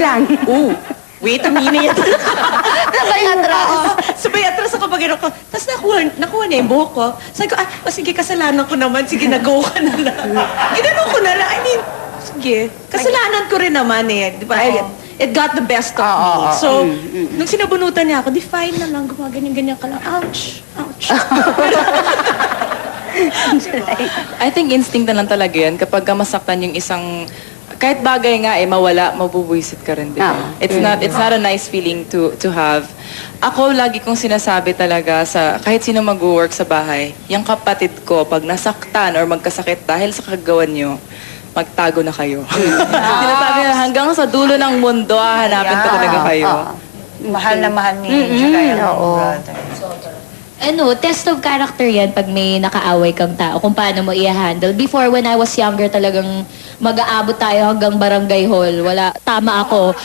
lang. Oh, wait a minute. Sabay atras. Sabay atras ako pag ko. Tapos nakuha niya yung buhok ko. Sabi ko, sige, kasalanan ko naman. Sige, nag-go ka na lang. Ginano ko na lang. I mean, sige. Kasalanan ko rin naman eh. Di ba? It got the best of me. So, nung sinabunutan niya ako, di fine na lang. Gumaganyan-ganyan ka lang. Ouch! Ouch! I think instinct na lang talaga yan. Kapag masaktan yung isang... Kahit bagay nga mawala, mabubuisit ka rin, di ba? It's not a nice feeling to have. Ako, lagi kong sinasabi talaga sa kahit sino mag-work sa bahay, yung kapatid ko, pag nasaktan or magkasakit dahil sa kagawan nyo, magtago na kayo. Sinasabi na hanggang sa dulo ng mundo, hanapin ko talaga kayo. Mahal na mahal ni July ang brother. Test of character yan pag may nakaaway kang tao, kung paano mo i-handle. Before, when I was younger, talagang mag-aabot tayo hanggang barangay hall. Wala, tama ako,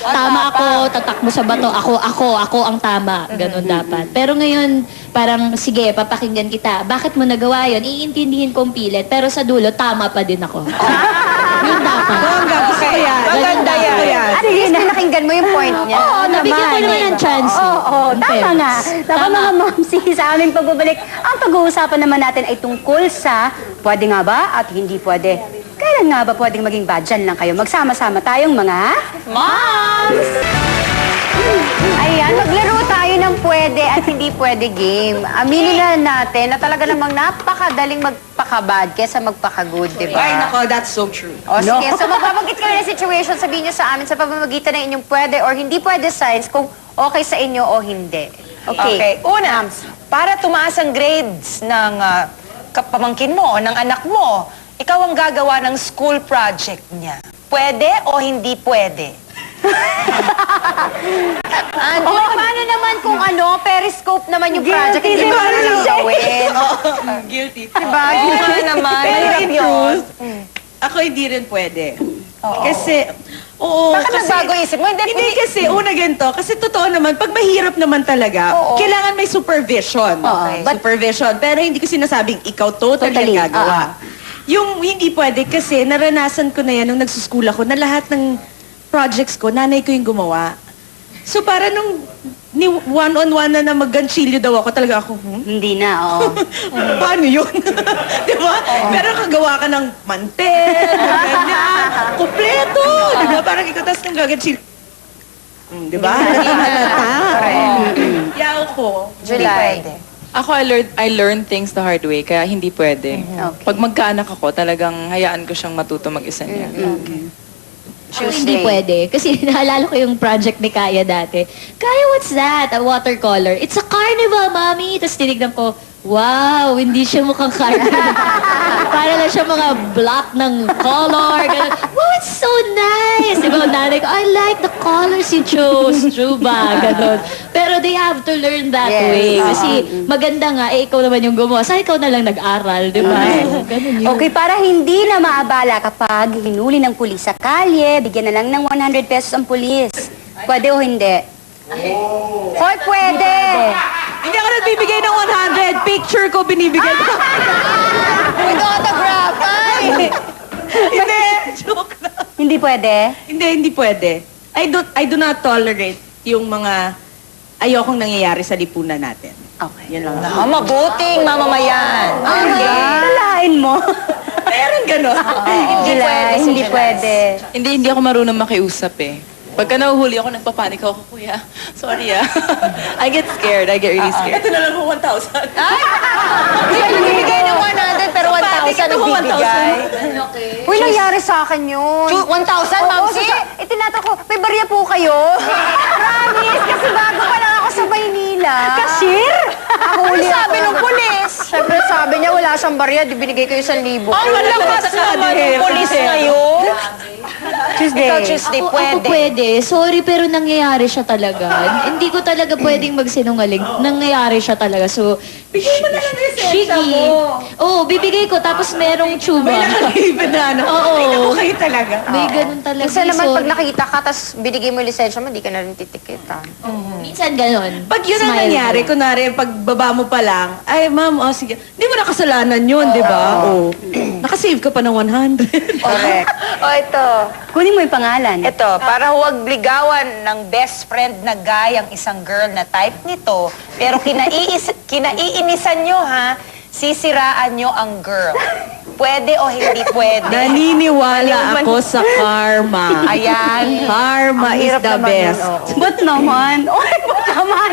tatak mo sa bato, ako ang tama. Ganun dapat. Pero ngayon, parang, sige, papakinggan kita. Bakit mo nagawa yun? Iintindihin kong pilit, pero sa dulo, tama pa din ako. Yun dapat. Bongga, gusto ko yan. Maganda yan. At least nakinggan mo yung point niya. Oo, nabigyan ko naman ng chance. Oo, tama nga. Tama mga momsi, sa aming pagbabalik, ang pag-uusapan naman natin ay tungkol sa pwede nga ba at hindi pwede. Kailan nga ba pwedeng maging bad? Diyan lang kayo. Magsama-sama tayong mga... Moms! Ayan, maglaro tayo ng pwede at hindi pwede game. Aminin na natin na talaga namang napakadaling magpaka-bad kesa magpaka-good, di ba? Ay, nako, that's so true. O sige, so magbabanggit kayo ng situation, sabihin nyo sa amin sa pamamagitan ng inyong pwede or hindi pwede signs kung okay sa inyo o hindi. Okay. Una, para tumaas ang grades ng pamangkin mo o ng anak mo, ikaw ang gagawa ng school project niya. Pwede o hindi pwede? O, paano naman kung periscope naman yung project, hindi mo lang gawin. Guilty. Diba? Ginawa naman. Pero Mahirap in yun. truth, ako hindi rin pwede. Kasi, Bakit nagbago isip mo? Hindi kasi, una ganito, kasi totoo naman, pag mahirap naman talaga, kailangan may supervision. Supervision. Pero hindi ko sinasabing ikaw totally ang gagawa. Yung hindi pwede kasi, naranasan ko na yan nung nagsuskula ko, na lahat ng projects ko, nanay ko yung gumawa. So para nung one-on-one na mag-ganchilyo daw ako, talaga ako, Hindi na, oo. paano yun? Di ba? Pero kagawa ka ng mantel, ganyan, kompleto. Di ba? Parang ikaw tas nung gaganchilyo. Di ba? Hindi halata. Yaw ko. July. Pwede. Ako, I learned things the hard way, kaya hindi pwede. Okay. Pag magkaanak ako, talagang hayaan ko siyang matuto mag-isa niya. Ako hindi pwede. Kasi naalala ko yung project ni Kaya dati. Kaya, what's that? A watercolor. It's a carnival, mommy! Tapos tinignan ko, wow, hindi siya mukhang carnival. Para lang siya mga block ng color. Ganun. Wow, it's so nice! Diba, nanay ko, I like the colors you chose. True ba? Ganun. Pero they have to learn that way. Kasi maganda nga, ikaw naman yung gumawa. Sa ikaw na lang nag-aral, di ba? Ganun yun. Okay, para hindi na maabala kapag hinuli ng pulis sa kalye, bigyan na lang ng 100 pesos ang pulis. Pwede o hindi? Hoy, pwede! Hindi ako nagbibigay ng 100. Picture ko binibigay ko. With autograph! Ay! Hindi. Joke lang. Hindi pwede? Hindi pwede. I do not tolerate yung mga ayokong nangyayari sa lipunan natin. Okay. Yan lang. Mabuting mamamayan. Kalain mo. Meron gano'n. Hindi pwede. Hindi ako marunong makiusap eh. Pagka nahuhuli ako, nagpapanik ako, kuya. Sorry I get scared. I get really scared. Ito na lang ko 1,000. Hindi ka nagbibigay ng 100 pero 1,000 nagbibigay. Uy, nangyari sa akin yun. 1,000, Mamsi? Itinato ko, may barya po kayo? Promise, kasi bago pa lang ako sa Maynila. Cashier? Ano sabi ng pulis? Siyempre sabi niya, wala siyang barya, di binigay ko yung 1,000. Ang malakas naman ng pulis ngayon. Tuesday. Ikaw, Tuesday, Ako pwede. Sorry, pero nangyayari siya talaga. Hindi ko talaga pwedeng magsinungaling. Nangyayari siya talaga. So, Bigyan mo na lang resensya mo. Oo, bibigay ko. Tapos merong tsuba. May nakalipin na ano. Oo. Ay, naku kayo talaga. May ganun talaga. Minsan naman So, pag nakita ka, tapos binigay mo yung lisensya mo, di ka na rin titikitan. minsan ganun. Pag yun ang Smile nangyari, ko. kunwari, pag baba mo pa lang, ay ma'am, sige, hindi mo na kasalanan yun, di ba? Oo. Nakasave ka pa ng 100. Correct. O ito. Kunin mo yung pangalan. Ito, para huwag ligawan ng best friend na guy ang isang girl na type nito, pero kinaiinisan nyo ha, sisiraan nyo ang girl. Pwede o hindi pwede? Naniniwala ako sa karma. Ayan. Karma Ang is hirap the naman best. yun, oo. Ba't naman? Oy, ba't naman?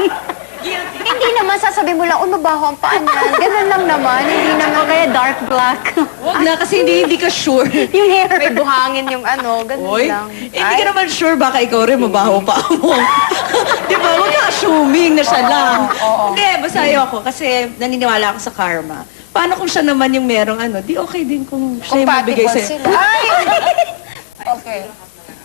Hindi naman sasabihin mo lang, mabaho ang paan yan. Ganun lang naman. Hindi naman. O kaya dark black. Huwag na kasi hindi ka sure. yung hair. May buhangin yung ano, ganun Oy, lang. hindi ka naman sure baka ikaw rin mabaho pa mo. Di ba? Huwag ka assuming na siya lang. Hindi, basta ayoko kasi naniniwala ako sa karma. Paano kung siya naman yung merong ano, di okay din kung siya yung mabigay Compatible sa'yo. sila. Ay! Okay.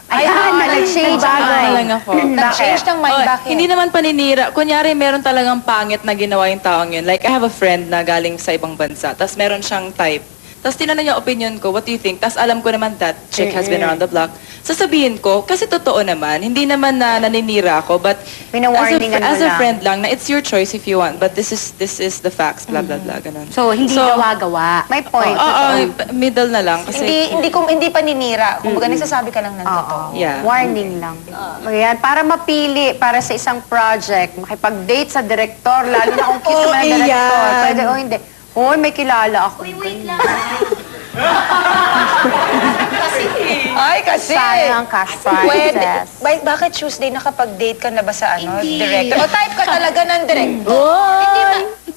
Ayan, nag-change Ano lang ako. Nag-change ng mind, Oh, bakit? hindi naman paninira. Kunyari, meron talagang pangit na ginawa yung taong yun. Like, I have a friend na galing sa ibang bansa. Tapos meron siyang type. Tapos tinanong niya opinion ko, what do you think? Tapos alam ko naman that chick has been around the block. Sasabihin ko, kasi totoo naman, hindi naman na naninira ako, but Pinawarningan mo as a lang. friend lang, na it's your choice if you want, but this is the facts, blah, blah, blah, ganun. So, hindi gawa-gawa. May point. Oo, totoo. middle na lang. Kasi, Hindi paninira. Kumbaga, nagsasabi ka lang ng totoo. yeah. Warning lang. Ayan, para mapili para sa isang project, makipag-date sa director, lalo na kung kita mo ng director. iyan. Pwede o hindi. Hoy, may kilala ako. Wait lang. Ay, kasi. Sayang ang cash Pwede. prizes. Bakit Tuesday nakapag-date ka na ba sa ano, Hindi. director? O type ka talaga ng director? Hindi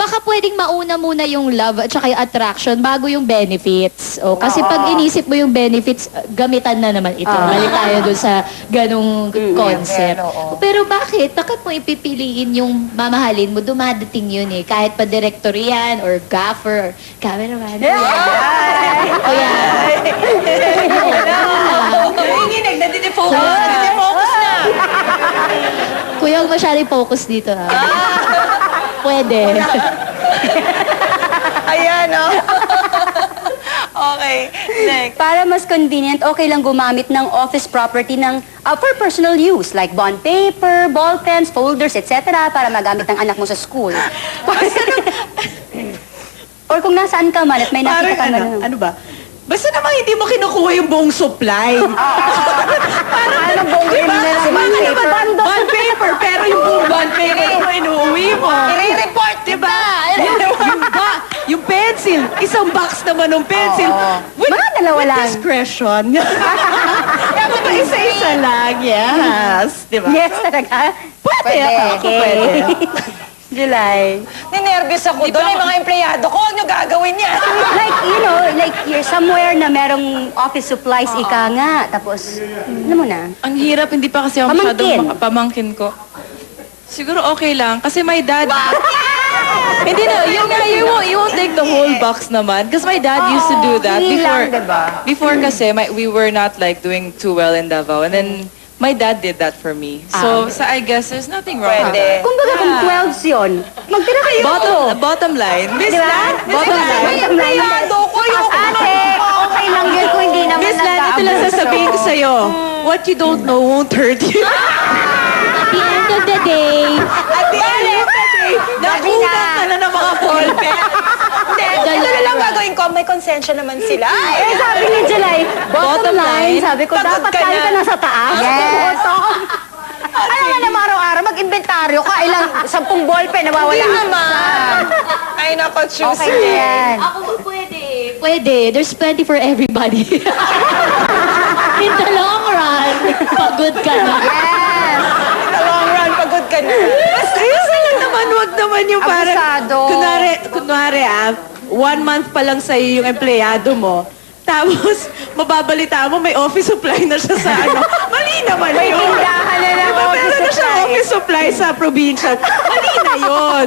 baka pwedeng mauna muna yung love at saka yung attraction bago yung benefits. O, kasi pag inisip mo yung benefits, gamitan na naman ito. Balik tayo dun sa ganong concept. pero, oo. Pero bakit? Bakit mo ipipiliin yung mamahalin mo? Dumadating yun eh. Kahit pa director yan or gaffer or cameraman. O yan. Nanginginig, nandini-focus na. Kuya, huwag masyadong focus dito ha. Pwede. Ayan, oh. Okay, next. Para mas convenient, okay lang gumamit ng office property ng for personal use, like bond paper, ball pens, folders, etc. para magamit ng anak mo sa school. Or kung nasaan ka man at may Parang nakita ka man. ano ba? Basta naman hindi mo kinukuha yung buong supply. Ano bong Diba? na Baka naman bond paper, pero yung buong bond paper mo inuuwi mo. I-report Diba? Yung pencil, isang box naman ng pencil. With, Mga dalawa lang. discretion. Diba isa-isa lang, yes. Diba? Yes, talaga? Pwede. Ako pwede. July. Ninervyos ako doon. May mga empleyado ko. Huwag nyo gagawin yan. Like, you know, like you're somewhere na merong office supplies, ika nga. Tapos, ano mo na? Ang hirap, hindi pa kasi ako Pamangkin. masyadong pamangkin ko. Siguro okay lang, kasi my dad... Hindi na, you won't take the whole box naman. Because my dad used to do that hindi before. lang, diba? Before kasi, we were not like doing too well in Davao. And then, my dad did that for me. So, I guess there's nothing wrong with that. Kumbaga kung 12 yun, magtira kayo. Bottom line. Miss Lan, Bottom line. Empleyado ko yung Ate, okay lang yun kung hindi naman Miss Lan, ito lang sasabihin ko sa'yo. What you don't know won't hurt you. At the end of the day, At the end of the day, nakunan ka na ng mga ballpen. Ito na lang gagawin ko. May konsensya naman sila. Eh, sabi ni July, bottom line, sabi ko, Pagod dapat ka tayo na. ka nasa taas. Yes. Alam nga naman araw-araw, mag-inventaryo ka. Ilang 10 ballpen, nawawala. Hindi naman. Ay, nako, Okay Tuesday. na yan. ako pwede. Pwede. There's plenty for everybody. In the long run, pagod ka na. Yes. In the long run, pagod ka na. Isa lang naman, wag naman yung parang... Abusado. Kunwari 1 month pa lang sa'yo yung empleyado mo. Tapos, mababalita mo, may office supply na siya sa ano. Mali naman yun. tindahan na ng Diba, office meron na siya supply. office supply sa probinsya. Mali na yun.